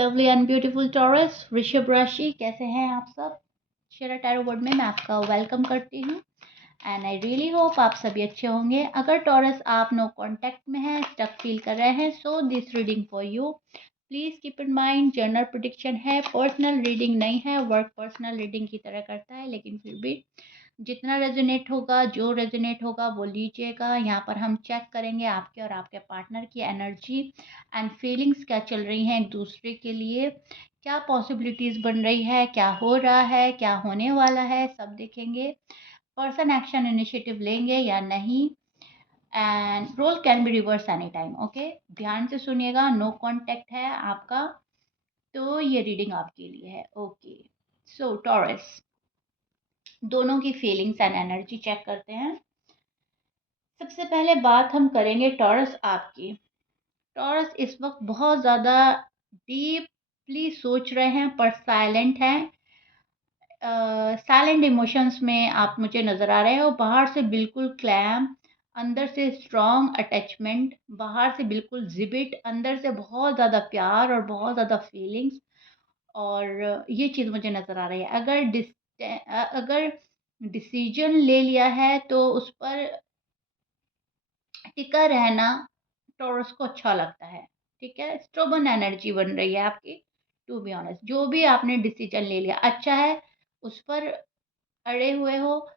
Lovely and beautiful taurus वृषभ राशि, कैसे हैं आप सब। शेरा टैरो वर्ड में मैं आपका वेलकम करती हूँ एंड आई रियली होप आप सभी अच्छे होंगे। अगर टॉरस आप नो कांटेक्ट में हैं, स्टक फील कर रहे हैं, so this reading for you. Please keep in mind general prediction है, पर्सनल रीडिंग नहीं है। वर्क पर्सनल रीडिंग की तरह करता है, लेकिन फिर भी जितना रेजोनेट होगा, जो रेजोनेट होगा वो लीजिएगा। यहाँ पर हम चेक करेंगे आपके और आपके पार्टनर की एनर्जी एंड फीलिंग्स क्या चल रही हैं एक दूसरे के लिए, क्या पॉसिबिलिटीज़ बन रही है, क्या हो रहा है, क्या होने वाला है, सब देखेंगे। पर्सन एक्शन इनिशिएटिव लेंगे या नहीं, and role can be reverse any time. Okay, ध्यान से सुनिएगा। नो कांटेक्ट है आपका, तो ये रीडिंग आपके लिए है। ओके, सो टॉरस, दोनों की फीलिंग्स एंड एनर्जी चेक करते हैं। सबसे पहले बात हम करेंगे टॉरस आपकी। टॉरस इस वक्त बहुत ज़्यादा डीपली सोच रहे हैं पर साइलेंट हैं। साइलेंट इमोशंस में आप मुझे नज़र आ रहे हो। बाहर से बिल्कुल क्लैम, अंदर से स्ट्रॉन्ग अटैचमेंट, बाहर से बिल्कुल जिबिट, अंदर से बहुत ज़्यादा प्यार और बहुत ज़्यादा फीलिंग्स। और ये चीज़ मुझे नज़र आ रही है। अगर डिसीजन ले लिया है तो उस पर टिका रहना टॉरस को अच्छा लगता है। ठीक है, स्टोबन एनर्जी बन रही है आपकी। टू बी ऑनेस्ट, जो भी आपने डिसीजन ले लिया अच्छा है, उस पर अड़े हुए हो।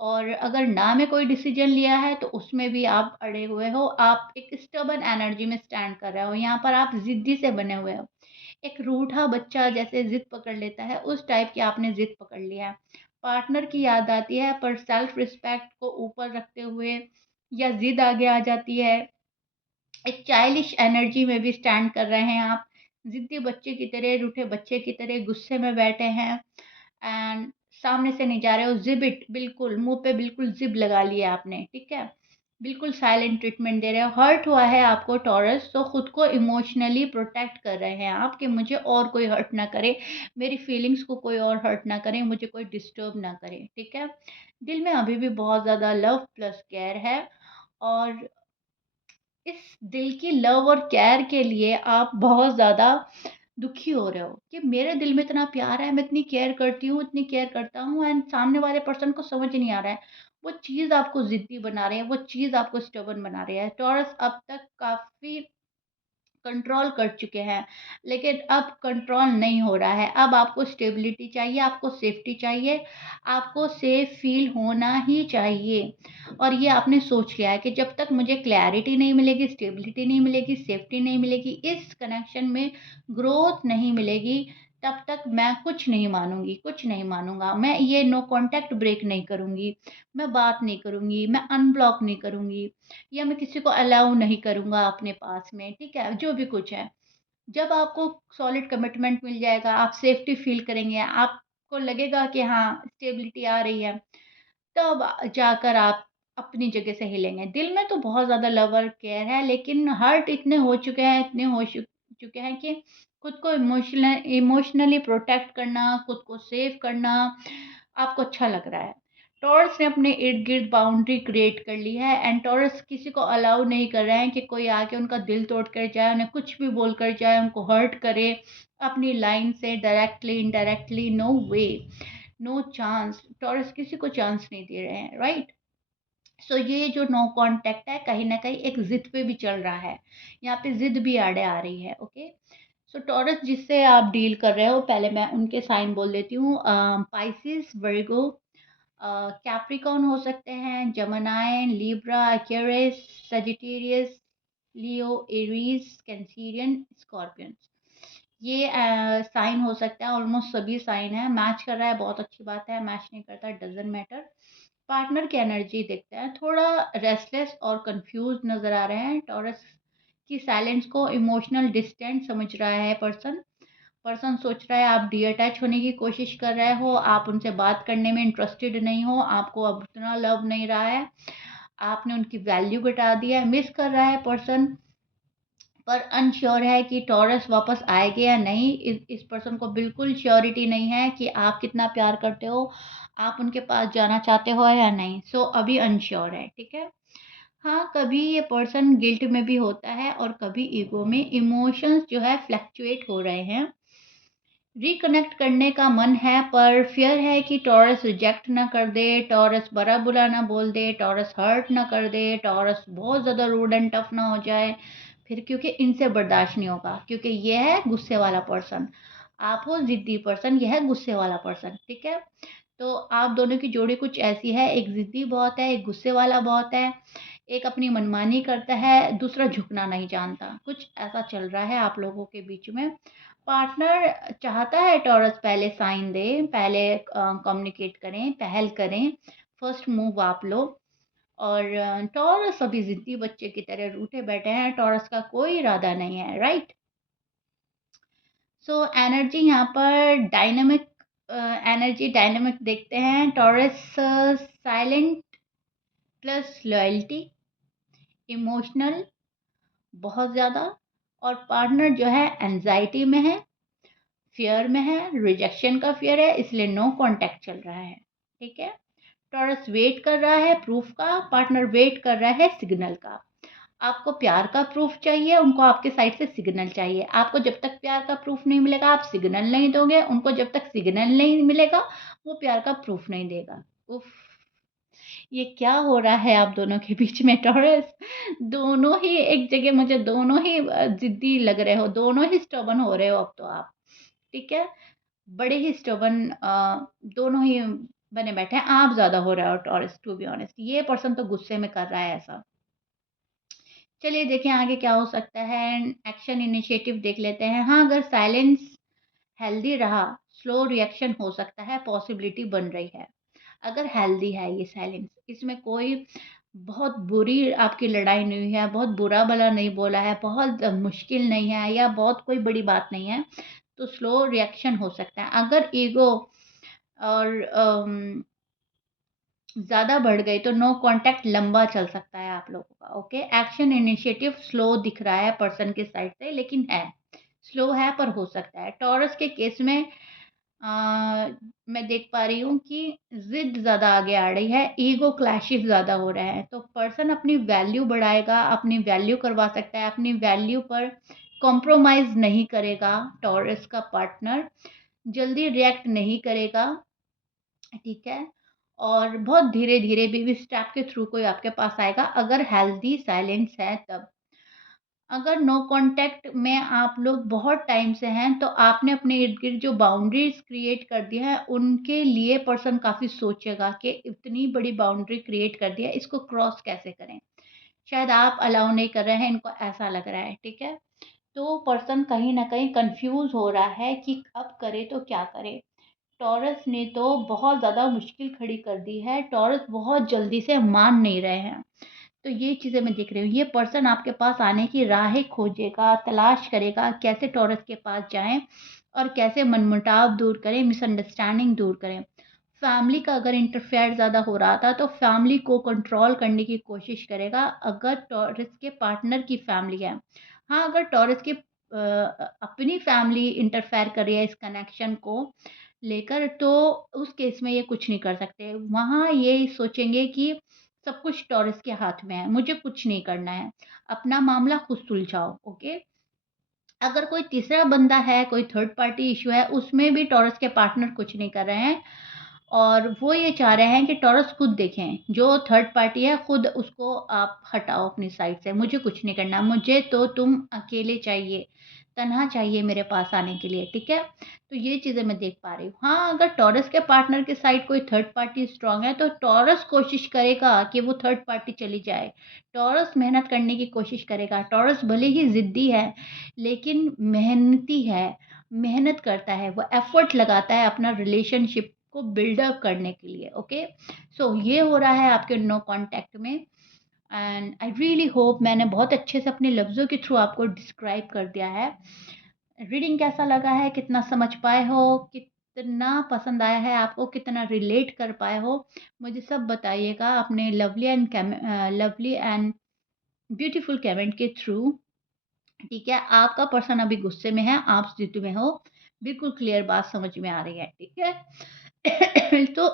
और अगर ना में कोई डिसीजन लिया है तो उसमें भी आप अड़े हुए हो। आप एक स्टबन एनर्जी में स्टैंड कर रहे हो। यहाँ पर आप जिद्दी से बने हुए हो। एक रूठा बच्चा जैसे जिद पकड़ लेता है, उस टाइप की आपने जिद पकड़ लिया है। पार्टनर की याद आती है, पर सेल्फ रिस्पेक्ट को ऊपर रखते हुए या जिद आगे आ जाती है। एक चाइल्डिश एनर्जी में भी स्टैंड कर रहे हैं आप। जिद्दी बच्चे की तरह, रूठे बच्चे की तरह गुस्से में बैठे हैं एंड सामने से नहीं जा रहे हो। जिबिट, बिल्कुल मुंह पे बिल्कुल जिब लगा लिया आपने। ठीक है, बिल्कुल साइलेंट ट्रीटमेंट दे रहे हो। हर्ट हुआ है आपको टॉरस, तो खुद को इमोशनली प्रोटेक्ट कर रहे हैं आप कि मुझे और कोई हर्ट ना करे, मेरी फीलिंग्स को कोई और हर्ट ना करे, मुझे कोई डिस्टर्ब ना करे। ठीक है, दिल में अभी भी बहुत ज़्यादा लव प्लस केयर है। और इस दिल की लव और केयर के लिए आप बहुत ज़्यादा दुखी हो रहे हो कि मेरे दिल में इतना प्यार है, मैं इतनी केयर करती हूँ, इतनी केयर करता हूँ, एंड सामने वाले पर्सन को समझ नहीं आ रहा है। वो चीज़ आपको ज़िद्दी बना रही है, वो चीज़ आपको स्टबर्न बना रही है। टॉरस अब तक काफ़ी कंट्रोल कर चुके हैं, लेकिन अब कंट्रोल नहीं हो रहा है। अब आपको स्टेबिलिटी चाहिए, आपको सेफ्टी चाहिए, आपको सेफ फील होना ही चाहिए। और ये आपने सोच लिया है कि जब तक मुझे क्लैरिटी नहीं मिलेगी, स्टेबिलिटी नहीं मिलेगी, सेफ्टी नहीं मिलेगी, इस कनेक्शन में ग्रोथ नहीं मिलेगी, तब तक मैं कुछ नहीं मानूंगी, कुछ नहीं मानूंगा। मैं ये नो कांटेक्ट ब्रेक नहीं करूंगी, मैं बात नहीं करूंगी, मैं अनब्लॉक नहीं करूंगी, या मैं किसी को अलाउ नहीं करूँगा अपने पास में। ठीक है, जो भी कुछ है। जब आपको सॉलिड कमिटमेंट मिल जाएगा, आप सेफ्टी फ़ील करेंगे, आपको लगेगा कि हाँ, स्टेबिलिटी आ रही है, तब जाकर आप अपनी जगह से हिलेंगे। दिल में तो बहुत ज़्यादा लव और केयर है, लेकिन हर्ट इतने हो चुके हैं, इतने हो चुके हैं कि खुद को इमोशनली प्रोटेक्ट करना, खुद को सेव करना आपको अच्छा लग रहा है। टॉरस ने अपने इर्द-गिर्द बाउंड्री क्रिएट कर ली है एंड टॉरस किसी को अलाउ नहीं कर रहे हैं कि कोई आके उनका दिल तोड़ कर जाए, उन्हें कुछ भी बोल कर जाए, उनको हर्ट करे अपनी लाइन से डायरेक्टली, इनडायरेक्टली। नो वे, नो चांस। टॉरस किसी को चांस नहीं दे रहे हैं, राइट। सो ये जो नो कांटेक्ट है, कहीं ना कहीं एक जिद पे भी चल रहा है। यहाँ पे जिद भी आड़े आ रही है। ओके, सो टॉरस जिससे आप डील कर रहे हो, पहले मैं उनके साइन बोल देती हूँ। पाइसिस, वर्गो, कैप्रिकॉर्न हो सकते हैं, जमनाई, लिब्रा, एक्वेरियस, सजिटेरियस, लियो, एरीज, कैंसिरियन, स्कॉर्पियन। ये साइन हो सकता है। ऑलमोस्ट सभी साइन है। मैच कर रहा है, बहुत अच्छी बात है। मैच नहीं करता, डजेंट मैटर। पार्टनर की एनर्जी देखते हैं। थोड़ा रेस्टलेस और कंफ्यूज नज़र आ रहे हैं। टॉरस की साइलेंस को इमोशनल डिस्टेंस समझ रहा है पर्सन। पर्सन सोच रहा है आप डिअटैच होने की कोशिश कर रहे हो, आप उनसे बात करने में इंटरेस्टेड नहीं हो, आपको अब उतना लव नहीं रहा है, आपने उनकी वैल्यू घटा दिया है, मिस कर रहा है पर्सन। पर अनश्योर है कि टॉरस वापस आएगा या नहीं। इस पर्सन को बिल्कुल श्योरिटी नहीं है कि आप कितना प्यार करते हो, आप उनके पास जाना चाहते हो या नहीं। सो अभी अनश्योर है। ठीक है, हाँ, कभी ये पर्सन गिल्ट में भी होता है और कभी ईगो में। इमोशंस जो है फ्लक्चुएट हो रहे हैं। रिकनेक्ट करने का मन है पर फ़ियर है कि टॉरस रिजेक्ट ना कर दे, टॉरस बुरा-भला ना बोल दे, टॉरस हर्ट ना कर दे, टॉरस बहुत ज़्यादा रूड एंड टफ ना हो जाए, फिर क्योंकि इनसे बर्दाश्त नहीं होगा, क्योंकि ये है गुस्से वाला पर्सन। आप हो ज़िद्दी पर्सन, ये है गुस्से वाला पर्सन, ठीक है? तो आप दोनों की जोड़ी कुछ ऐसी है, एक ज़िद्दी बहुत है, एक गुस्से वाला बहुत है, एक अपनी मनमानी करता है, दूसरा झुकना नहीं जानता। कुछ ऐसा चल रहा है आप लोगों के बीच में। पार्टनर चाहता है टॉरस पहले साइन दे, पहले कम्युनिकेट करें, पहल करें, फर्स्ट मूव आप लो। और टॉरस अभी ज़िद्दी बच्चे की तरह रूठे बैठे हैं, टॉरस का कोई इरादा नहीं है, राइट? सो एनर्जी यहाँ पर डायनामिक, एनर्जी डायनामिक देखते हैं। Taurus silent plus loyalty, emotional बहुत ज़्यादा, और पार्टनर जो है एंजाइटी में है, फ़ियर में है, रिजेक्शन का फ़ियर है, इसलिए नो कॉन्टैक्ट चल रहा है, ठीक है? टॉरस वेट कर रहा है प्रूफ़ का, पार्टनर वेट कर रहा है सिग्नल का। आपको प्यार का प्रूफ़ चाहिए, उनको आपके साइड से सिग्नल चाहिए। आपको जब तक प्यार का प्रूफ़ नहीं मिलेगा, आप सिग्नल नहीं दोगे, उनको जब तक सिग्नल नहीं मिलेगा, वो प्यार का प्रूफ़ नहीं देगा। उफ़! ये क्या हो रहा है आप दोनों के बीच में टॉरस? दोनों ही एक जगह, मुझे दोनों ही ज़िद्दी लग रहे हो, दोनों ही स्टबर्न हो रहे हो अब तो आप, ठीक है? बड़े ही स्टबर्न दोनों ही बने बैठे हैं, आप ज़्यादा हो रहे हो टॉरस, टू बी ऑनेस्ट। ये पर्सन तो गुस्से में कर रहा है ऐसा। चलिए देखें आगे क्या हो सकता है। एक्शन इनिशिएटिव देख लेते हैं। हाँ, अगर साइलेंस हेल्दी रहा, स्लो रिएक्शन हो सकता है, पॉसिबिलिटी बन रही है। अगर हेल्दी है ये साइलेंस, इसमें कोई बहुत बुरी आपकी लड़ाई नहीं हुई है, बहुत बुरा भला नहीं बोला है, बहुत मुश्किल नहीं है या बहुत कोई बड़ी बात नहीं है, तो स्लो रिएक्शन हो सकता है। अगर ईगो और ज़्यादा बढ़ गई तो नो कॉन्टैक्ट लंबा चल सकता है आप लोगों का, ओके? एक्शन इनिशिएटिव स्लो दिख रहा है पर्सन के साइड से, लेकिन है, स्लो है पर हो सकता है। टॉरस के केस में मैं देख पा रही हूँ कि ज़िद ज़्यादा आगे आ रही है, ईगो क्लैशेस ज़्यादा हो रहे हैं, तो पर्सन अपनी वैल्यू बढ़ाएगा, अपनी वैल्यू करवा सकता है, अपनी वैल्यू पर कॉम्प्रोमाइज़ नहीं करेगा। टॉरस का पार्टनर जल्दी रिएक्ट नहीं करेगा, ठीक है? और बहुत धीरे-धीरे बेबी स्टेप के थ्रू कोई आपके पास आएगा, अगर हेल्दी साइलेंस है तब। अगर नो कॉन्टैक्ट में आप लोग बहुत टाइम से हैं, तो आपने अपने इर्द-गिर्द जो बाउंड्रीज़ क्रिएट कर दी है, उनके लिए पर्सन काफ़ी सोचेगा कि इतनी बड़ी बाउंड्री क्रिएट कर दी है, इसको क्रॉस कैसे करें? शायद आप अलाउ नहीं कर रहे हैं, इनको ऐसा लग रहा है, ठीक है? तो पर्सन कहीं न कहीं कन्फ्यूज़ हो रहा है कि अब करे तो क्या करे? टॉरस ने तो बहुत ज़्यादा मुश्किल खड़ी कर दी है, टॉरस बहुत जल्दी से मान नहीं रहे हैं। तो ये चीज़ें मैं देख रही हूँ, ये पर्सन आपके पास आने की राहें खोजेगा, तलाश करेगा, कैसे टॉरस के पास जाएँ और कैसे मनमुटाव दूर करें, मिसअंडरस्टैंडिंग दूर करें। फैमिली का अगर इंटरफेयर ज़्यादा हो रहा था, तो फैमिली को कंट्रोल करने की कोशिश करेगा, अगर टॉरस के पार्टनर की फैमिली है। हाँ, अगर टॉरस की अपनी फैमिली इंटरफेयर कर रही है इस कनेक्शन को लेकर, तो उस केस में ये कुछ नहीं कर सकते। वहाँ ये सोचेंगे कि सब कुछ टॉरस के हाथ में है, मुझे कुछ नहीं करना है, अपना मामला खुद सुलझाओ, ओके? अगर कोई तीसरा बंदा है, कोई थर्ड पार्टी इश्यू है, उसमें भी टॉरस के पार्टनर कुछ नहीं कर रहे हैं और वो ये चाह रहे हैं कि टॉरस खुद देखें, जो थर्ड पार्टी है खुद उसको आप हटाओ अपनी साइड से, मुझे कुछ नहीं करना, मुझे तो तुम अकेले चाहिए, तन्हा चाहिए मेरे पास आने के लिए, ठीक है? तो ये चीज़ें मैं देख पा रही हूँ। हाँ, अगर टॉरस के पार्टनर के साइड कोई थर्ड पार्टी स्ट्रॉन्ग है, तो टॉरस कोशिश करेगा कि वो थर्ड पार्टी चली जाए। टॉरस मेहनत करने की कोशिश करेगा, टॉरस भले ही ज़िद्दी है, लेकिन मेहनती है, मेहनत करता है, वो एफ़र्ट लगाता है अपना रिलेशनशिप को बिल्डअप करने के लिए, ओके? सो ये हो रहा है आपके नो कॉन्टैक्ट में एंड आई रियली होप मैंने बहुत अच्छे से अपने लफ्ज़ों के थ्रू आपको डिस्क्राइब कर दिया है। रीडिंग कैसा लगा है, कितना समझ पाए हो, कितना पसंद आया है आपको, कितना रिलेट कर पाए हो, मुझे सब बताइएगा अपने लवली एंड ब्यूटीफुल कमेंट के थ्रू, ठीक है? आपका पर्सन अभी गुस्से में है, आप जिद में हो, बिल्कुल क्लियर बात समझ में आ रही है, ठीक है? तो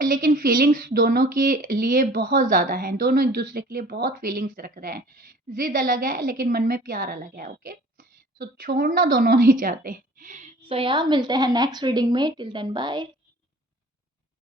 लेकिन फीलिंग्स दोनों के लिए बहुत ज़्यादा हैं, दोनों एक-दूसरे के लिए बहुत फीलिंग्स रख रहे हैं। ज़िद अलग है लेकिन मन में प्यार अलग है, ओके? सो छोड़ना दोनों नहीं चाहते। सो या मिलते हैं नेक्स्ट रीडिंग में, टिल देन बाय।